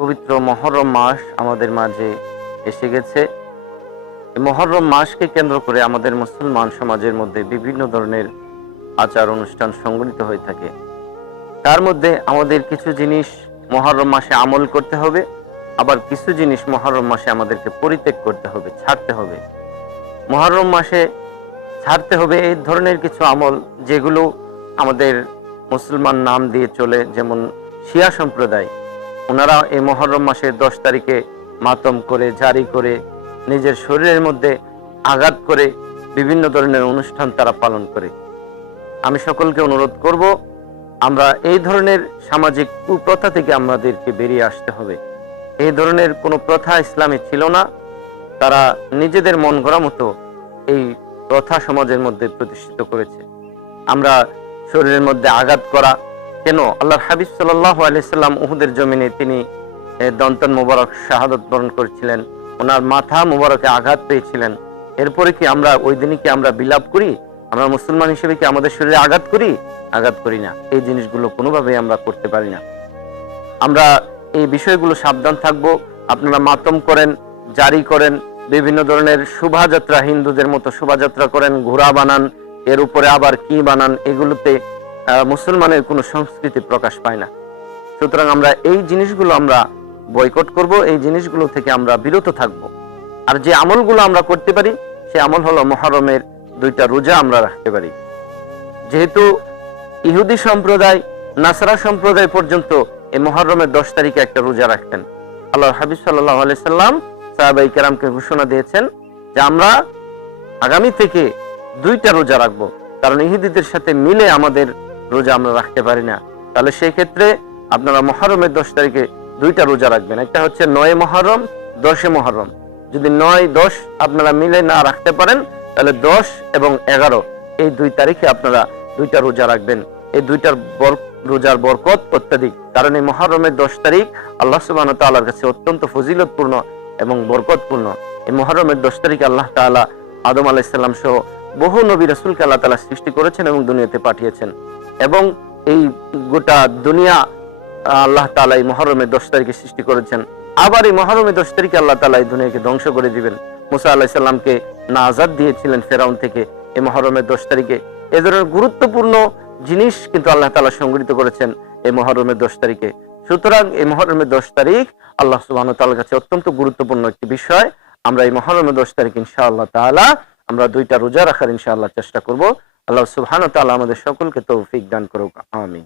পবিত্র মহরম মাস আমাদের মাঝে এসে গেছে। মহরম মাসকে কেন্দ্র করে আমাদের মুসলমান সমাজের মধ্যে বিভিন্ন ধরনের আচার অনুষ্ঠান সংগঠিত হয়ে থাকে। তার মধ্যে আমাদের কিছু জিনিস মহরম মাসে আমল করতে হবে, আবার কিছু জিনিস মহরম মাসে আমাদেরকে পরিত্যাগ করতে হবে, ছাড়তে হবে। মহরম মাসে ছাড়তে হবে এই ধরনের কিছু আমল যেগুলো আমাদের মুসলমান নাম দিয়ে চলে, যেমন শিয়া সম্প্রদায়। ওনারা এই মহরম মাসের দশ তারিখে মাতম করে, জারি করে, নিজের শরীরের মধ্যে আঘাত করে বিভিন্ন ধরনের অনুষ্ঠান তারা পালন করে। আমি সকলকে অনুরোধ করব, আমরা এই ধরনের সামাজিক কুপ্রথা থেকে আমাদেরকে বেরিয়ে আসতে হবে। এই ধরনের কোনো প্রথা ইসলামে ছিল না। তারা নিজেদের মন গড়া মতো এই প্রথা সমাজের মধ্যে প্রতিষ্ঠিত করেছে। আমরা শরীরের মধ্যে আঘাত করা কেন? আল্লাহর হাবিব সাল্লাহ আলাইসাল্লাম উহুদের জমিনে তিনি দন্তন মুবারক শাহাদত বরণ করেছিলেন। ওনার মাথা মুবারকে আঘাত পেয়েছিলেন। এরপরে কি আমরা, ওই দিনই কি আমরা বিলাপ করি? আমরা মুসলমান হিসেবে কি আমাদের শরীরে আঘাত করি? আঘাত করি না। এই জিনিসগুলো কোনোভাবেই আমরা করতে পারি না। আমরা এই বিষয়গুলো সাবধান থাকব। আপনারা মাতম করেন, জারি করেন, বিভিন্ন ধরনের শোভাযাত্রা, হিন্দুদের মতো শোভাযাত্রা করেন, ঘোড়া বানান, এর উপরে আবার কি বানান, এগুলোতে মুসলমানের কোনো সংস্কৃতি প্রকাশ পায় না। সুতরাং আমরা এই জিনিসগুলো আমরা বয়কট করব, এই জিনিসগুলো থেকে আমরা বিরত থাকব। আর যে আমলগুলো আমরা করতে পারি সে আমল হলো মহরমের দুইটা রোজা আমরা রাখতে পারি। যেহেতু ইহুদি সম্প্রদায়, নাসারা সম্প্রদায় পর্যন্ত এই মহরমের দশ তারিখে একটা রোজা রাখতেন। আল্লাহ হাবিব সাল্লাহ সাল্লাম সাহাবাই কেরামকে ঘোষণা দিয়েছেন যে আমরা আগামী থেকে দুইটা রোজা রাখব। কারণ ইহুদিদের সাথে মিলে আমাদের রোজা আমরা রাখতে পারি না। তাহলে সেই ক্ষেত্রে আপনারা মহরমের দশ তারিখে দুইটা রোজা রাখবেন। একটা হচ্ছে নয় মহরম, দশে মহরম। যদি নয়, দশ আপনারা মিলে না রাখতে পারেন, তাহলে দশ এবং এগারো, এই দুই তারিখে আপনারা দুইটা রোজা রাখবেন। এই দুইটার বর- রোজার বরকত অত্যাধিক। কারণ এই মহরমের দশ তারিখ আল্লাহ সুবাহ তাল্লার কাছে অত্যন্ত ফজিলতপূর্ণ এবং বরকতপূর্ণ। এই মহরমের দশ তারিখে আল্লাহ তাআলা আদম আলাইসাল্লাম সহ বহু নবী রসুলকে আল্লাহ তালা সৃষ্টি করেছেন এবং দুনিয়াতে পাঠিয়েছেন। এবং এই গোটা দুনিয়া আল্লাহ তাআলা এই মহরমের দশ তারিখে সৃষ্টি করেছেন। আবার এই মহরমের দশ তারিখে আল্লাহ তাআলা এই দুনিয়াকে ধ্বংস করে দিবেন। মুসা আল্লাহ সাল্লামকে না আজাদ দিয়েছিলেন ফেরাউন থেকে এই মহরমের দশ তারিখে। এ ধরনের গুরুত্বপূর্ণ জিনিস কিন্তু আল্লাহ তাআলা সংগঠিত করেছেন এই মহরমের দশ তারিখে। সুতরাং এই মহরমের দশ তারিখ আল্লাহ সুবাহ তাআলার কাছে অত্যন্ত গুরুত্বপূর্ণ একটি বিষয়। আমরা এই মহরমের দশ তারিখ ইনশাআল্লাহ তাআলা আমরা দুইটা রোজা রাখার ইনশাআল্লাহ চেষ্টা করব। আল্লাহ সুবহান তাআলা আমাদের সকলকে তৌফিক দান করুক। আমিন।